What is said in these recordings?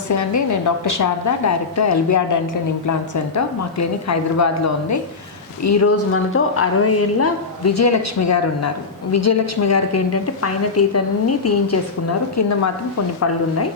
నమస్తే అండి. నేను doctor Sharada, director LBR dental and implant centre. మా క్లినిక్ హైదరాబాద్లో ఉంది. ఈరోజు మనతో 60 ఏళ్ళ విజయలక్ష్మి గారు ఉన్నారు. విజయలక్ష్మి గారికి ఏంటంటే పైన టీత్ అన్నీ తీయించేసుకున్నారు, కింద మాత్రం కొన్ని పళ్ళు ఉన్నాయి.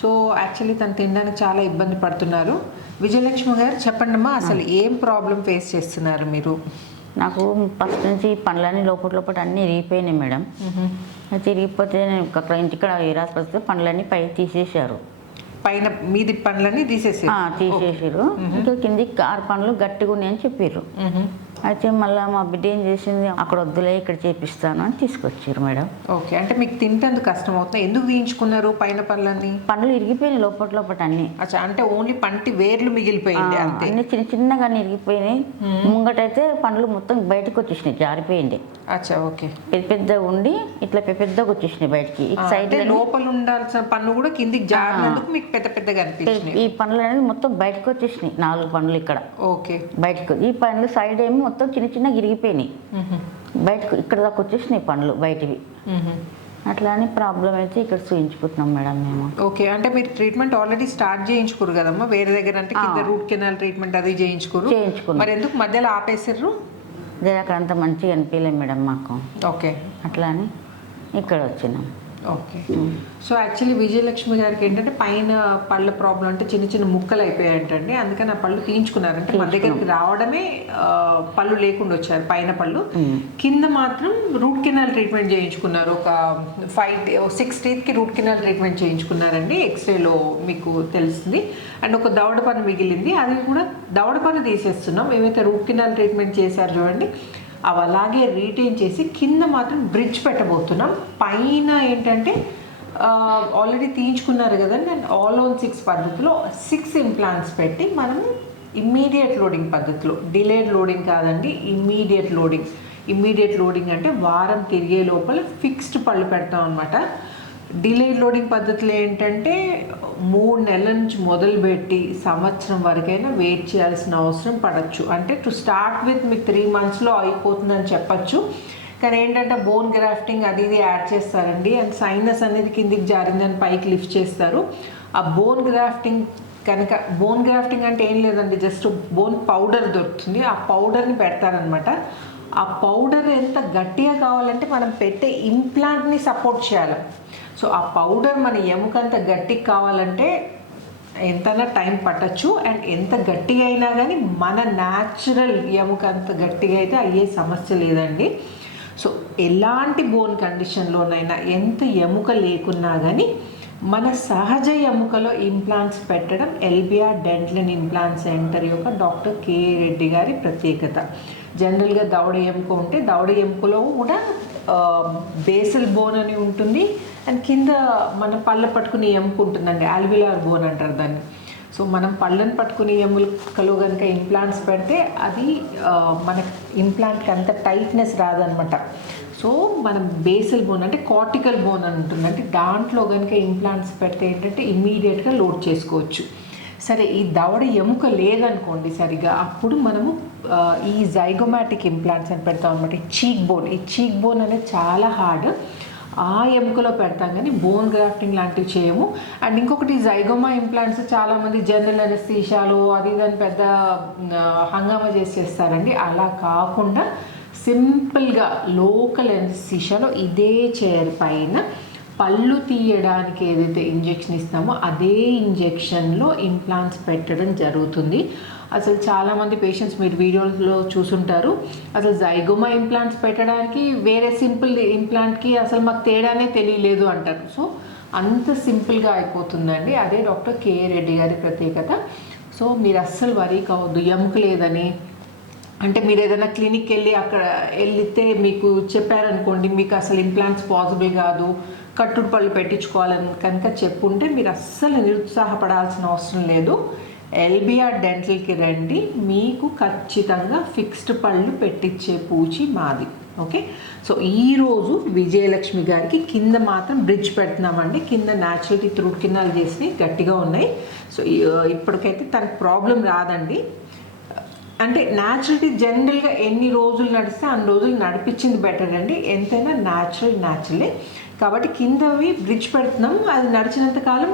సో యాక్చువల్లీ తను తినడానికి చాలా ఇబ్బంది పడుతున్నారు. విజయలక్ష్మి గారు చెప్పండి అమ్మా, అసలు ఏం ప్రాబ్లం ఫేస్ చేస్తున్నారు మీరు? నాకు ఫస్ట్ నుంచి పండ్లన్నీ లోపల అన్నీ ఇరిగిపోయినాయి మేడం. అయితే ఇరిగిపోతే నేను అక్కడ ఇంటికాడ ఏరాస్పత్రిలో పండ్లన్నీ పై తీసేశారు. పైన మీది పండ్లన్నీ తీసేసారు. ఇంకా కింది 6 పండ్లు గట్టిగా ఉన్నాయని చెప్పారు. అయితే మళ్ళీ మా బిడ్డ ఏం చేసింది, అక్కడ వద్దులే ఇక్కడ చేపిస్తాను అని తీసుకొచ్చారు మేడం. ఓకే, అంటే మీకు తింటేందుకు కష్టం అవుతుంది. ఎందుకు తీయించుకున్నారు పైన పళ్ళన్నీ? పండ్లు ఇరిగిపోయినాయి లోపల అన్ని. అచ్చా, అంటే ఓన్లీ పంటి వేర్లు మిగిలిపోయింది అంతే. అన్ని చిన్నగా ఇరిగిపోయినాయి. ముంగటైతే పండ్లు మొత్తం బయటకు వచ్చేసినాయి, జారిపోయింది. అచ్చా, ఓకే. పెద్దగా ఉండి ఇట్లా పెద్దగా వచ్చేసినాయి బయటికి. సైడ్ లోపల ఉండాల్సిన పన్ను కూడా కిందికి జారినందుకు మీకు పెద్దగా అనిపించింది. ఈ పండ్లు అనేది మొత్తం బయటకు వచ్చేసినాయి. 4 పండ్లు ఇక్కడ ఓకే బయటకు. ఈ పండ్లు సైడ్ ఏమో మొత్తం చిన్న ఇరిగిపోయినాయి, బయటకు ఇక్కడ దాకా వచ్చేసినాయి పండ్లు బయటివి. అట్లా అని ప్రాబ్లం అయితే ఇక్కడ చూయించుకుంటున్నాం మేడం మేము. ఓకే, అంటే మీరు ట్రీట్మెంట్ ఆల్రెడీ స్టార్ట్ చేయించుకోరు కదమ్మా వేరే దగ్గర? అంటే కింద రూట్ కెనాల్ ట్రీట్మెంట్ అది చేయించుకున్నారు. మరి ఎందుకు మధ్యలో ఆపేసారు? అక్కడ అంతా మంచిగా అనిపించలేదు మేడం మాకు. ఓకే, అట్లా అని ఇక్కడ వచ్చినాం. ఓకే. సో యాక్చువల్లీ విజయలక్ష్మి గారికి ఏంటంటే పైన పళ్ళ ప్రాబ్లం అంటే చిన్న ముక్కలు అయిపోయాయంటండి. అందుకని ఆ పళ్ళు తీయించుకున్నారంటే మన దగ్గరికి రావడమే పళ్ళు లేకుండా వచ్చారు పైన పళ్ళు. కింద మాత్రం రూట్ కెనాల్ ట్రీట్మెంట్ చేయించుకున్నారు. ఒక 6 టీత్కి రూట్ కెనాల్ ట్రీట్మెంట్ చేయించుకున్నారండి. ఎక్స్రేలో మీకు తెలుస్తుంది. అండ్ ఒక దవడ పన్ను మిగిలింది, అది కూడా దవడ పన్ను తీసేస్తున్నాం. ఏమైతే రూట్ కెనాల్ ట్రీట్మెంట్ చేశారు చూడండి, అవి అలాగే రీటైన్ చేసి కింద మాత్రం బ్రిడ్జ్ పెట్టబోతున్నాం. పైన ఏంటంటే ఆల్రెడీ తీయించుకున్నారు కదండి, అండ్ ఆల్ ఆన్ 6 పద్ధతిలో 6 ఇంప్లాంట్స్ పెట్టి మనం ఇమ్మీడియట్ లోడింగ్ పద్ధతిలో, డిలేడ్ లోడింగ్ కాదండి, ఇమ్మీడియట్ లోడింగ్. ఇమ్మీడియట్ లోడింగ్ అంటే వారం తిరిగే లోపల ఫిక్స్డ్ పళ్ళు పెడతాం అనమాట. డిలేడ్ లోడింగ్ పద్ధతిలో ఏంటంటే 3 నెలల నుంచి మొదలుపెట్టి సంవత్సరం వరకైనా వెయిట్ చేయాల్సిన అవసరం పడవచ్చు. అంటే టు స్టార్ట్ విత్ మీకు 3 మంత్స్లో అయిపోతుందని చెప్పచ్చు. కానీ ఏంటంటే బోన్ గ్రాఫ్టింగ్ అది ఇది యాడ్ చేస్తారండి. అండ్ సైనస్ అనేది కిందికి జారిందని పైకి లిఫ్ట్ చేస్తారు. ఆ బోన్ గ్రాఫ్టింగ్ కనుక, బోన్ గ్రాఫ్టింగ్ అంటే ఏం లేదండి, జస్ట్ బోన్ పౌడర్ దొరుకుతుంది, ఆ పౌడర్ని పెడతారనమాట. ఆ పౌడర్ ఎంత గట్టిగా కావాలంటే మనం పెట్టే ఇంప్లాంట్ని సపోర్ట్ చేయాలి. సో ఆ పౌడర్ మన ఎముకంత గట్టిగా కావాలంటే ఎంతైనా టైం పట్టచ్చు. అండ్ ఎంత గట్టిగా అయినా కానీ మన న్యాచురల్ ఎముక అంత గట్టిగా అయితే అయ్యే సమస్య లేదండి. సో ఎలాంటి బోన్ కండిషన్లోనైనా ఎంత ఎముక లేకున్నా కానీ మన సహజ ఎముకలో ఇంప్లాంట్స్ పెట్టడం LBR dental and implant centre యొక్క డాక్టర్ కే రెడ్డి గారి ప్రత్యేకత. జనరల్గా దవడ ఎముక ఉంటే దవడ ఎముకలో కూడా బేసల్ బోన్ అని ఉంటుంది, అండ్ కింద మన పళ్ళ పట్టుకునే ఎముక ఉంటుందండి, ఆల్విలార్ బోన్ అంటారు దాన్ని. సో మనం పళ్ళను పట్టుకునే ఎముకలో కనుక ఇంప్లాంట్స్ పెడితే అది మన ఇంప్లాంట్కి అంత టైట్నెస్ రాదనమాట. సో మనం బేసల్ బోన్ అంటే కార్టికల్ బోన్ అని ఉంటుంది, అంటే దాంట్లో కనుక ఇంప్లాంట్స్ పెడితే ఏంటంటే ఇమ్మీడియట్గా లోడ్ చేసుకోవచ్చు. సరే, ఈ దవడ ఎముక లేదనుకోండి సరిగా, అప్పుడు మనము ఈ జైగోమాటిక్ ఇంప్లాంట్స్ అని పెడతాం అనమాట. ఈ చీక్ బోన్ అనేది చాలా హార్డ్, ఆ ఎముకలో పెడతాం కానీ బోన్ గ్రాఫ్టింగ్ లాంటివి చేయము. అండ్ ఇంకొకటి జైగోమా ఇంప్లాంట్స్ చాలామంది జనరల్ అనెస్థీషియాలో అది దాన్ని పెద్ద హంగామా చేస్తారండి. అలా కాకుండా సింపుల్గా లోకల్ అనెస్థీషియాలో ఇదే చైర్ పైన పళ్ళు తీయడానికి ఏదైతే ఇంజెక్షన్ ఇస్తామో అదే ఇంజెక్షన్లో ఇంప్లాంట్స్ పెట్టడం జరుగుతుంది. అసలు చాలామంది పేషెంట్స్ మీరు వీడియోలో చూసుంటారు, అసలు జైగోమా ఇంప్లాంట్స్ పెట్టడానికి వేరే సింపుల్ ఇంప్లాంట్కి అసలు మాకు తేడానే తెలియలేదు అంటారు. సో అంత సింపుల్గా అయిపోతుందండి. అదే డాక్టర్ కే రెడ్డి గారి ప్రత్యేకత. సో మీరు అస్సలు వరీ కావద్దు ఎముక లేదని. అంటే మీరు ఏదైనా క్లినిక్ వెళ్తే మీకు చెప్పారనుకోండి, మీకు అసలు ఇంప్లాంట్స్ పాసిబుల్ కాదు, కట్టుడు పళ్ళు పెట్టించుకోవాలని కనుక చెప్పుంటే మీరు అస్సలు నిరుత్సాహపడాల్సిన అవసరం లేదు. ఎల్బిఆర్ డెంటల్కి రండి, మీకు ఖచ్చితంగా ఫిక్స్డ్ పళ్ళు పెట్టించే పూచి మాది. ఓకే, సో ఈరోజు విజయలక్ష్మి గారికి కింద మాత్రం బ్రిడ్జ్ పెడుతున్నామండి. కింద న్యాచురల్ టీత్ రూట్ కెనాల్ చేసి గట్టిగా ఉన్నాయి. సో ఇప్పటికైతే తనకు ప్రాబ్లం రాదండి. అంటే న్యాచురల్ టీత్ జనరల్గా ఎన్ని రోజులు నడిస్తే అన్ని రోజులు నడిపించింది బెటర్ అండి. ఎంతైనా న్యాచురలే. కాబట్టి కిందవి బ్రిడ్జ్ పెడుతున్నాం, అది నడిచినంత కాలం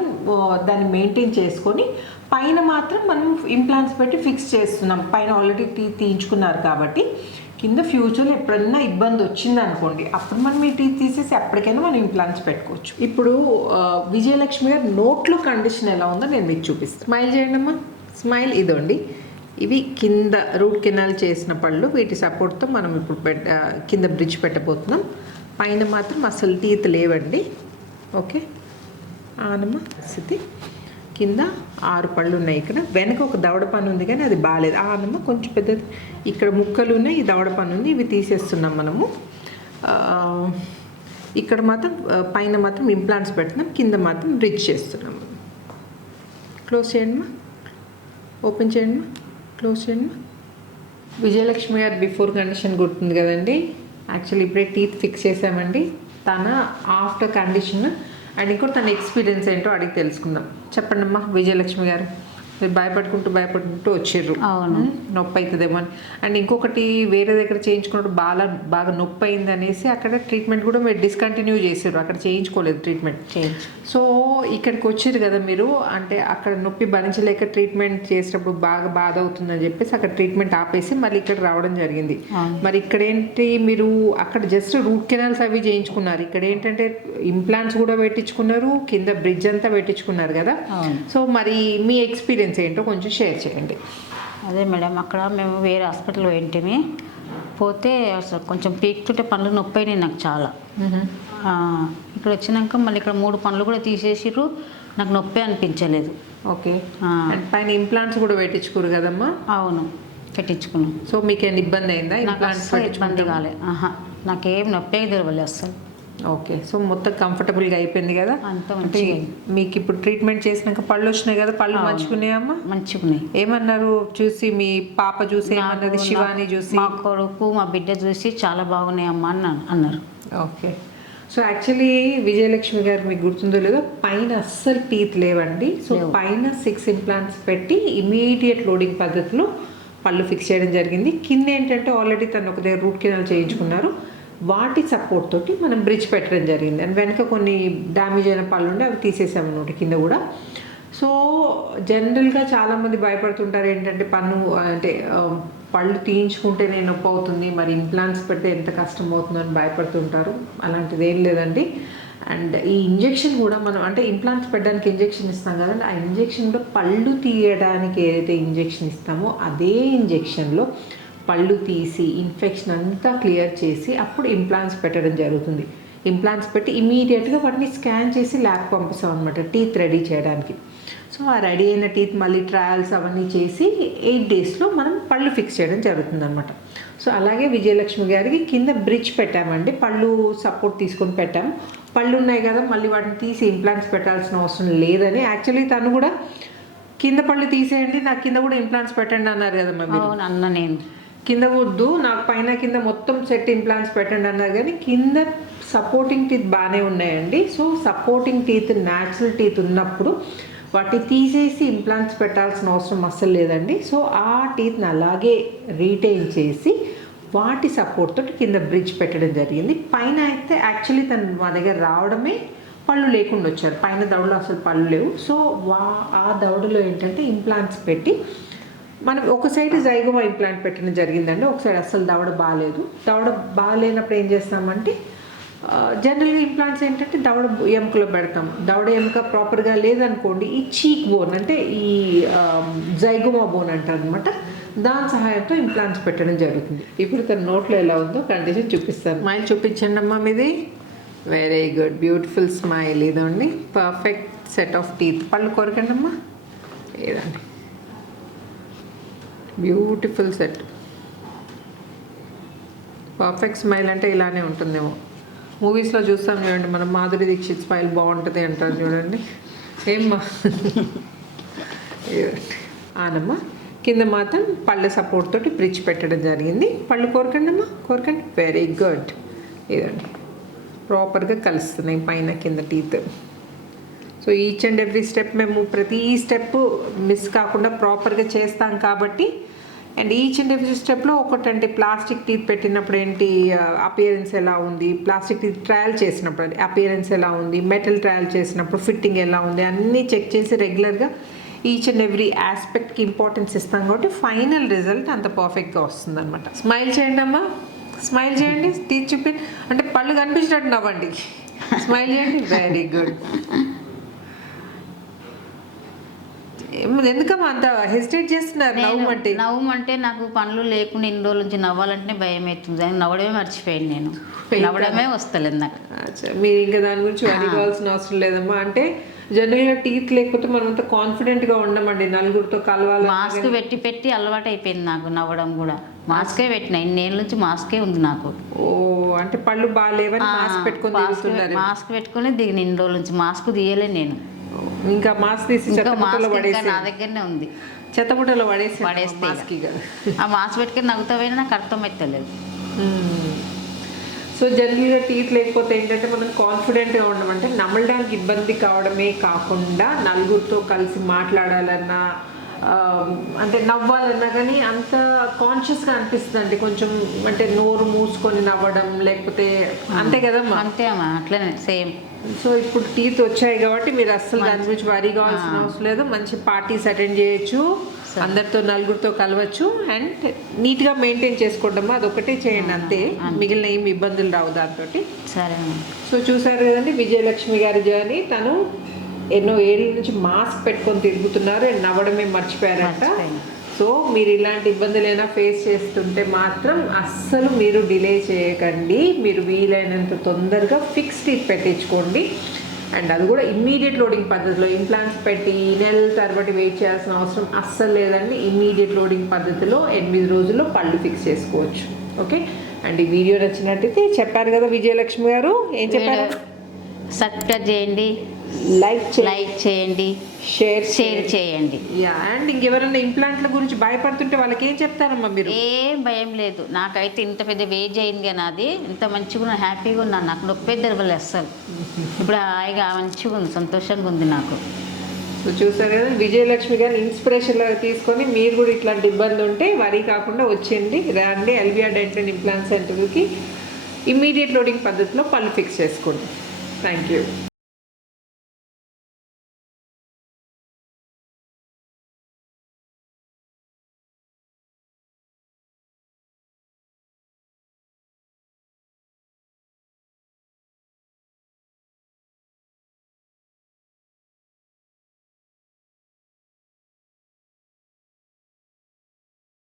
దాన్ని మెయింటైన్ చేసుకొని పైన మాత్రం మనం ఇంప్లాంట్స్ పెట్టి ఫిక్స్ చేస్తున్నాం. పైన ఆల్రెడీ టీత్ తీయించుకున్నారు కాబట్టి కింద ఫ్యూచర్లో ఎప్పుడన్నా ఇబ్బంది వచ్చింది అనుకోండి, అప్పుడు మనం ఈ టీత్ తీసేసి ఎప్పటికైనా మనం ఇంప్లాంట్స్ పెట్టుకోవచ్చు. ఇప్పుడు విజయలక్ష్మి గారు నోట్లో కండిషన్ ఎలా ఉందో నేను మీకు చూపిస్తాను. స్మైల్ చేయండి అమ్మా, స్మైల్. ఇదండి, ఇవి కింద రూట్ కెనాల్ చేసిన పళ్ళు, వీటి సపోర్ట్తో మనం ఇప్పుడు కింద బ్రిడ్జ్ పెట్టబోతున్నాం. పైన మాత్రం అసలు టీత్ లేవండి. ఓకే, ఆనమ్మ స్థితి. కింద 6 పళ్ళు ఉన్నాయి. ఇక్కడ వెనక ఒక దవడ పన్ను ఉంది కానీ అది బాగాలేదు. ఆనమ్మ కొంచెం పెద్దది. ఇక్కడ ముక్కలు ఉన్నాయి, ఈ దవడ పన్ను ఉంది, ఇవి తీసేస్తున్నాం మనము. ఇక్కడ మాత్రం పైన మాత్రం ఇంప్లాంట్స్ పెడుతున్నాం, కింద మాత్రం బ్రిడ్జ్ చేస్తున్నాము. క్లోజ్ చేయండి మా, ఓపెన్ చేయండి మా, క్లోజ్ చేయండి. విజయలక్ష్మి గారు బిఫోర్ కండిషన్ గుర్తుంది కదండి. యాక్చువల్లీ ఇప్పుడే టీత్ ఫిక్స్ చేసామండి. తన ఆఫ్టర్ కండిషన్ అండ్ ఇంకోటి తన ఎక్స్పీరియన్స్ ఏంటో అడిగి తెలుసుకుందాం. చెప్పండి అమ్మా విజయలక్ష్మి గారు. మీరు భయపడుకుంటూ వచ్చిర్రు, నొప్పి అవుతుందేమో అని. అండ్ ఇంకొకటి వేరే దగ్గర చేయించుకున్నప్పుడు బాగా నొప్పి అయింది అనేసి అక్కడ ట్రీట్మెంట్ కూడా మీరు డిస్కంటిన్యూ చేసారు, అక్కడ చేయించుకోలేదు ట్రీట్మెంట్. సో ఇక్కడికి వచ్చారు కదా మీరు, అంటే అక్కడ నొప్పి భరించలేక ట్రీట్మెంట్ చేసేటప్పుడు బాగా బాధ అవుతుందని చెప్పేసి అక్కడ ట్రీట్మెంట్ ఆపేసి మళ్ళీ ఇక్కడ రావడం జరిగింది. మరి ఇక్కడ ఏంటి, మీరు అక్కడ జస్ట్ రూట్ కెనాల్స్ అవి చేయించుకున్నారు, ఇక్కడ ఏంటంటే ఇంప్లాంట్స్ కూడా పెట్టించుకున్నారు, కింద బ్రిడ్జ్ అంతా పెట్టించుకున్నారు కదా. సో మరి మీ ఎక్స్పీరియన్స్ ఏంటో కొంచెం షేర్ చేయండి. అదే మేడం, అక్కడ మేము వేరే హాస్పిటల్ పోతే అసలు కొంచెం పీక్తుంటే పనులు నొప్పి అయినాయి నాకు చాలా. ఇక్కడ వచ్చినాక మళ్ళీ ఇక్కడ 3 పనులు కూడా తీసేసిర్రు, నాకు నొప్పి అనిపించలేదు. ఓకే, అండ్ పైన ఇంప్లాంట్స్ కూడా పెట్టించుకోరు కదమ్మా. అవును, పెట్టించుకున్నాం. సో మీకు ఏమైనా ఇబ్బంది అయిందా? ఇంప్లాంట్స్ ఇబ్బంది కాలే, నాకేం నొప్పి తెలియలే అసలు. ఓకే, సో మొత్తం కంఫర్టబుల్గా అయిపోయింది కదా. అంటే మీకు ఇప్పుడు ట్రీట్మెంట్ చేసినాక పళ్ళు వచ్చినాయి కదా, పళ్ళు మంచుకున్నాయమ్మా? మంచుకున్నాయి. ఏమన్నారు చూసి, మీ పాప చూసి ఏమన్నది, శివాని చూసి? మా కొడుకు మా బిడ్డ చూసి చాలా బాగున్నాయమ్మా అని అన్నారు. ఓకే, సో యాక్చువల్లీ విజయలక్ష్మి గారు మీకు గుర్తుందో లేదో, పైన అస్సలు టీత్ లేవండి. సో పైన 6 ఇంప్లాంట్స్ పెట్టి ఇమీడియట్ లోడింగ్ పద్ధతిలో పళ్ళు ఫిక్స్ చేయడం జరిగింది. కింద ఏంటంటే ఆల్రెడీ తను ఒక దగ్గర రూట్ కెనాల్ చేయించుకున్నారు, వాటి సపోర్ట్ తోటి మనం బ్రిడ్జ్ పెట్టడం జరిగింది. అండ్ వెనక కొన్ని డ్యామేజ్ అయిన పళ్ళు ఉండే అవి తీసేసాము అన్నమాట కింద కూడా. సో జనరల్గా చాలామంది భయపడుతుంటారు ఏంటంటే పళ్ళు తీయించుకుంటేనే నొప్పి అవుతుంది, మరి ఇంప్లాంట్స్ పెడితే ఎంత కష్టం అవుతుందో అని భయపడుతుంటారు. అలాంటిది ఏం లేదండి. అండ్ ఈ ఇంజెక్షన్ కూడా మనం ఇంప్లాంట్స్ పెట్టడానికి ఇంజెక్షన్ ఇస్తాం కదండి, ఆ ఇంజెక్షన్ కూడా పళ్ళు తీయడానికి ఏదైతే ఇంజెక్షన్ ఇస్తామో అదే ఇంజెక్షన్లో పళ్ళు తీసి ఇన్ఫెక్షన్ అంతా క్లియర్ చేసి అప్పుడు ఇంప్లాంట్స్ పెట్టడం జరుగుతుంది. ఇంప్లాంట్స్ పెట్టి ఇమీడియట్గా వాటిని స్కాన్ చేసి ల్యాబ్కి పంపిస్తాం అనమాట టీత్ రెడీ చేయడానికి. సో ఆ రెడీ అయిన టీత్ మళ్ళీ ట్రయల్స్ అవన్నీ చేసి 8 డేస్లో మనం పళ్ళు ఫిక్స్ చేయడం జరుగుతుంది అనమాట. సో అలాగే విజయలక్ష్మి గారికి కింద బ్రిడ్జ్ పెట్టామండి, పళ్ళు సపోర్ట్ తీసుకొని పెట్టాము. పళ్ళు ఉన్నాయి కదా, మళ్ళీ వాటిని తీసి ఇంప్లాంట్స్ పెట్టాల్సిన అవసరం లేదని. యాక్చువల్లీ తను కూడా కింద పళ్ళు తీసేయండి, నాకు కింద కూడా ఇంప్లాంట్స్ పెట్టండి అన్నారు కదా మమ్మీ. అన్న నేను కింద వద్దు, నాకు పైన కింద మొత్తం సెట్ ఇంప్లాంట్స్ పెట్టండి అన్నారు, కానీ కింద సపోర్టింగ్ టీత్ బాగానే ఉన్నాయండి. So supporting teeth natural teeth ఉన్నప్పుడు వాటిని తీసేసి ఇంప్లాంట్స్ పెట్టాల్సిన అవసరం అస్సలు లేదండి. సో ఆ టీత్ని అలాగే రీటైన్ చేసి వాటి సపోర్ట్ తోటి కింద బ్రిడ్జ్ పెట్టడం జరిగింది. పైన అయితే యాక్చువల్లీ తను మా దగ్గర రావడమే పళ్ళు లేకుండా వచ్చారు, పైన దవడలో అసలు పళ్ళు లేవు. సో ఆ దవడలో ఏంటంటే ఇంప్లాంట్స్ పెట్టి మనం ఒక సైడ్ జైగోమా ఇంప్లాంట్ పెట్టడం జరిగిందండి, ఒక సైడ్ అస్సలు దవడ బాగాలేదు. దవడ బాగాలేనప్పుడు ఏం చేస్తామంటే జనరల్గా ఇంప్లాంట్స్ ఏంటంటే దవడ ఎముకలో పెడతాం. దవడ ఎముక ప్రాపర్గా లేదనుకోండి, ఈ చీక్ బోన్ అంటే ఈ జైగోమా బోన్ అంటారు అనమాట, దాని సహాయంతో ఇంప్లాంట్స్ పెట్టడం జరుగుతుంది. ఇప్పుడు తన నోట్లో ఎలా ఉందో కండిషన్ చూపిస్తాను. స్మైల్ చూపించండి అమ్మా మీది. Very good, beautiful smile. ఇదండి పర్ఫెక్ట్ సెట్ ఆఫ్ టీత్. పళ్ళు కొరకండి అమ్మా, ఏదండి బ్యూటిఫుల్ సెట్. పర్ఫెక్ట్ స్మైల్ అంటే ఇలానే ఉంటుందేమో. మూవీస్లో చూస్తాం చూడండి మనం, మాధురి దీక్షిత్ స్మైల్ బాగుంటుంది అంటారు చూడండి. ఏమ్మా ఆనమ్మ కింద మాత్రం పళ్ళ సపోర్ట్ తోటి బ్రిడ్జ్ పెట్టడం జరిగింది. పళ్ళు కోరకండి అమ్మా, కోరకండి. Very good. ఇదండి ప్రాపర్గా కలుస్తున్నాయి పైన కింద teeth. So each and every step మేము ప్రతి స్టెప్ మిస్ కాకుండా ప్రాపర్గా చేస్తాం కాబట్టి అండ్ ఈచ్ అండ్ ఎవ్రీ స్టెప్లో ఒకటంటే ప్లాస్టిక్ టీత్ పెట్టినప్పుడు ఏంటి అపియరెన్స్ ఎలా ఉంది, ప్లాస్టిక్ టీత్ ట్రయల్ చేసినప్పుడు అపియరెన్స్ ఎలా ఉంది, మెటల్ ట్రయల్ చేసినప్పుడు ఫిట్టింగ్ ఎలా ఉంది అన్నీ చెక్ చేసి రెగ్యులర్గా ఈచ్ అండ్ ఎవ్రీ ఆస్పెక్ట్కి ఇంపార్టెన్స్ ఇస్తాం కాబట్టి ఫైనల్ రిజల్ట్ అంత పర్ఫెక్ట్గా వస్తుంది అనమాట. స్మైల్ చేయండి అమ్మా, స్మైల్ చేయండి, టీత్ చూపి అంటే పళ్ళు కనిపించినట్టు నవ్వండి, స్మైల్ చేయండి, వెరీ గుడ్. ఎందుకమ్మా అంత హెసిటేట్ చేస్తున్నారు నవ్వమంటే? నవ్వమంటే నాకు పనులు లేకుండా ఇన్ని రోజుల నుంచి నవ్వాలంటే భయం అవుతుంది, నవ్వడమే మర్చిపోయాను నేను, నవ్వడమే వస్తలేదు నాకు. మీరు ఇంకా దాని గురించి అడగాల్సిన అవసరం లేదమ్మా. అంటే జనరల్గా టీత్ లేకపోతే మనం అంత కాన్ఫిడెంట్గా ఉండమండి, నలుగురితో కలవాలి. మాస్క్ పెట్టి పెట్టి అలవాటు అయిపోయింది నాకు నవ్వడం కూడా, మాస్కే పెట్టిన ఇన్నేళ్ళ నుంచి మాస్కే ఉంది నాకు. ఓ అంటే పళ్ళు బాగాలేవని మాస్క్ పెట్టుకొని తిరుగుతున్నారు? మాస్క్ పెట్టుకుని దిగిన ఇన్ని రోజుల నుంచి మాస్క్ తీయలే నేను. ఇంకా మాస్క్ తీసి చెత్తబుట్టలో పడేసి, నా దగ్గరనే ఉంది, చెత్తబుట్టలో పడేస్తే ఆ మాస్క్ పెట్టుకుని నవ్వుతావైనా నాకు అర్థమవుతలేదు. సో జనరల్గా టీత్ లేకపోతే ఏంటంటే మనం కాన్ఫిడెంట్గా ఉండమంటే నమ్మడానికి ఇబ్బంది కావడమే కాకుండా నలుగురితో కలిసి మాట్లాడాలన్నా అంటే నవ్వాలన్నా కానీ అంత కాన్షియస్గా అనిపిస్తుంది అండి కొంచెం. అంటే నోరు మూసుకొని నవ్వడం లేకపోతే అంతే కదమ్మా? అంతే అమ్మా, అట్లనే సేమ్. సో ఇప్పుడు టీత్ వచ్చాయి కాబట్టి మీరు అస్సలు దాని గురించి వరీ కావాల్సిన అవసరం లేదు. మంచి పార్టీస్ అటెండ్ చేయొచ్చు, అందరితో నలుగురితో కలవచ్చు అండ్ నీట్గా మెయింటైన్ చేసుకోవడమ్మా, అదొకటే చేయండి అంతే, మిగిలిన ఏమి ఇబ్బందులు రావు దాంతో. సరే. సో చూసారు కదండి విజయలక్ష్మి గారి జర్నీ. తను ఎన్నో ఏళ్ళ నుంచి మాస్క్ పెట్టుకొని తిరుగుతున్నారు అండ్ నవ్వడమే మర్చిపోయారంట. సో మీరు ఇలాంటి ఇబ్బందులు ఏమైనా ఫేస్ చేస్తుంటే మాత్రం అస్సలు మీరు డిలే చేయకండి, మీరు వీలైనంత తొందరగా ఫిక్స్ టీత్ పెట్టించుకోండి. అండ్ అది కూడా ఇమ్మీడియట్ లోడింగ్ పద్ధతిలో, ఇంప్లాంట్స్ పెట్టి నెల తరబడి వెయిట్ చేయాల్సిన అవసరం అస్సలు లేదండి. ఇమ్మీడియట్ లోడింగ్ పద్ధతిలో 8 రోజుల్లో పళ్ళు ఫిక్స్ చేసుకోవచ్చు. ఓకే అండ్ ఈ వీడియో నచ్చినట్టయితే చెప్పారు కదా విజయలక్ష్మి గారు, ఏం చెప్పారు? సబ్స్క్రైబ్ చేయండి, లైక్ చేయండి, షేర్ చేయండి. యా అండ్ ఇంకెవరైనా ఇంప్లాంట్ల గురించి భయపడుతుంటే వాళ్ళకి ఏం చెప్తారమ్మా మీరు? ఏం భయం లేదు, నాకైతే ఇంత పెద్ద వేజ్ అయింది కానీ అది ఇంత మంచిగా హ్యాపీగా ఉన్నాను, నాకు నొప్పి తెరవలేదు అస్సలు. ఇప్పుడు హాయిగా మంచిగా ఉంది, సంతోషంగా ఉంది నాకు. సో చూసారు కదా విజయలక్ష్మి గారిని ఇన్స్పిరేషన్ లాగా తీసుకొని మీరు కూడా ఇట్లాంటి ఇబ్బంది ఉంటే వరీ కాకుండా వచ్చేయండి, రండి ఎల్బిఆర్ డెంటల్ ఇంప్లాంట్ సెంటర్కి. ఇమ్మీడియట్ లోడింగ్ పద్ధతిలో పళ్ళు ఫిక్స్ చేసుకోండి. Thank you.